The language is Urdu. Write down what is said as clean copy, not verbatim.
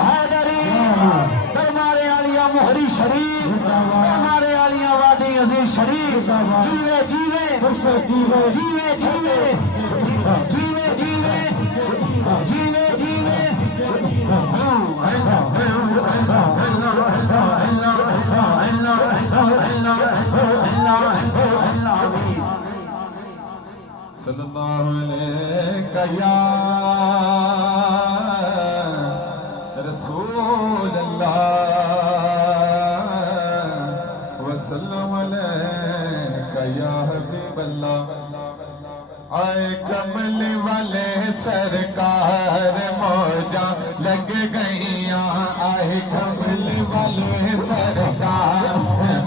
حیدری دربارے عالیہ مہری شریف دربارے عالیہ وادی عزیز شریف جیوے جیوے جیوے جیوے جیوے جیوے جیوے جیوے صلی اللہ علیہ یا رسول اللہ وسلم علیہ یا حبیب اللہ آئے کمل والے سرکار موجاں لگ گئیاں آئے کمل والے سرکار